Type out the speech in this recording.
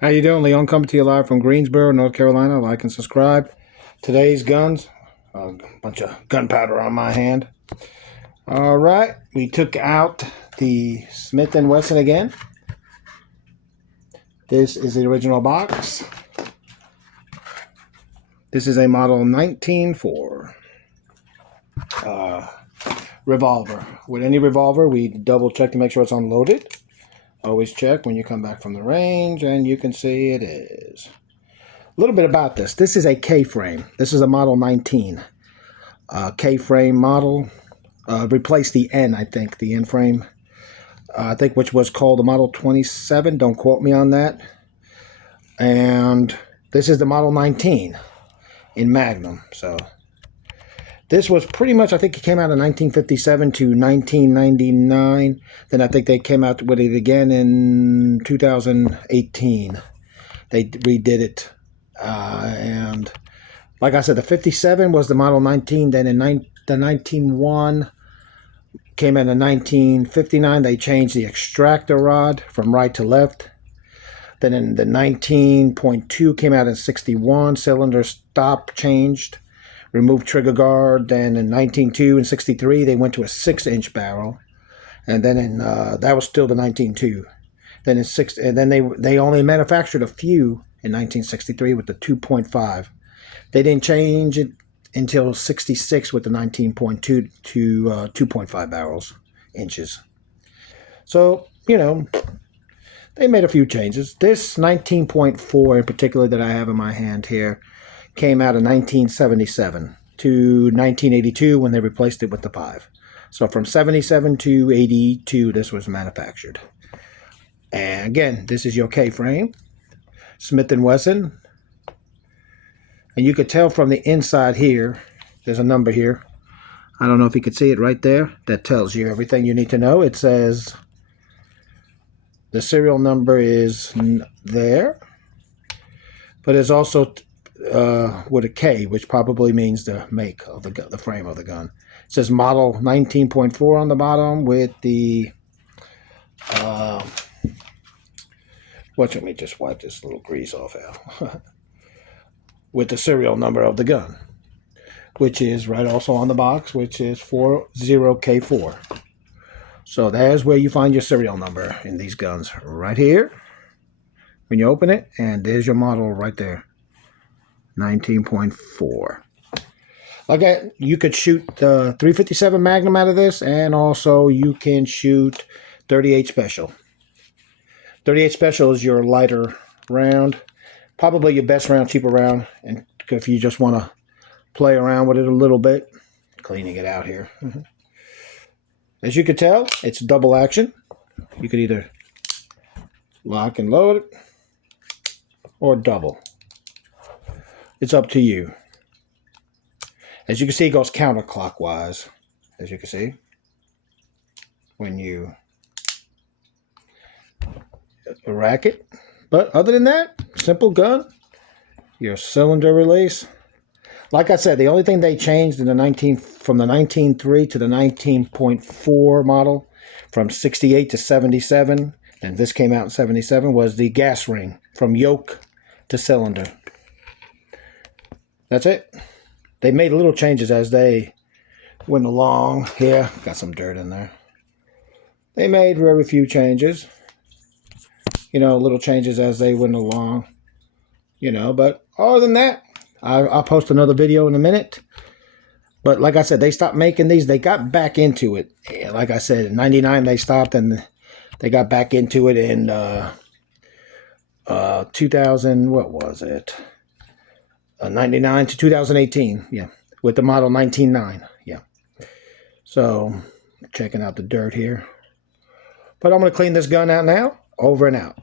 How you doing? Leon coming to you live from Greensboro, North Carolina. Like and subscribe. Today's guns, a bunch of gunpowder on my hand. All right, we took out the Smith & Wesson again. This is the original box. This is a model 19.4 revolver. With any revolver, we double check to make sure it's unloaded. Always check when you come back from the range, and you can see it is. A little bit about this. This is a K-frame. This is a model 19. K-frame model. Replaced the N, I think, the N frame. I think which was called the model 27. Don't quote me on that. And this is the model 19 in Magnum. So this was pretty much, I think it came out in 1957 to 1999. Then I think they came out with it again in 2018. They redid it. And like I said, the 57 was the model 19. Then in the 19.1 came out in 1959. They changed the extractor rod from right to left. Then in the 19.2 came out in 61. Cylinder stop changed. Removed trigger guard. Then in 19.2 and 63 they went to a 6-inch barrel, and then in that was still the 19.2. Then in and then they only manufactured a few in 1963 with the 2.5. They didn't change it until 66 with the 19.2 to 2.5 inches. So they made a few changes. This 19.4 in particular that I have in my hand here came out in 1977 to 1982 when they replaced it with the 5. So from 77 to 82, this was manufactured. And again, this is your K-frame, Smith & Wesson. And you could tell from the inside here, there's a number here. I don't know if you could see it right there. That tells you everything you need to know. It says the serial number is there, but it's also with a K, which probably means the make of the frame of the gun. It says model 19.4 on the bottom with the let me just wipe this little grease off out. With the serial number of the gun, which is right also on the box, which is 40K4. So there's where you find your serial number in these guns, right here when you open it, and there's your model right there. 19.4. Like you could shoot the 357 Magnum out of this, and also you can shoot 38 Special. 38 Special is your lighter round, probably your best round, cheaper round, and if you just want to play around with it a little bit. Cleaning it out here. As you can tell, it's double action. You could either lock and load it or double. It's up to you. As you can see, it goes counterclockwise. As you can see, when you rack it. But other than that, simple gun. Your cylinder release. Like I said, the only thing they changed in the from the 19.3 to the 19.4 model, from 68 to 77, and this came out in 77, was the gas ring from yoke to cylinder. That's it. They made little changes as they went along. Here, got some dirt in there. They made very few changes. Little changes as they went along. But other than that, I'll post another video in a minute. But like I said, they stopped making these. They got back into it. Like I said, in 99 they stopped, and they got back into it in 2000, what was it? 99 to 2018, yeah, with the model 19.9, yeah. So, checking out the dirt here. But I'm going to clean this gun out now. Over and out.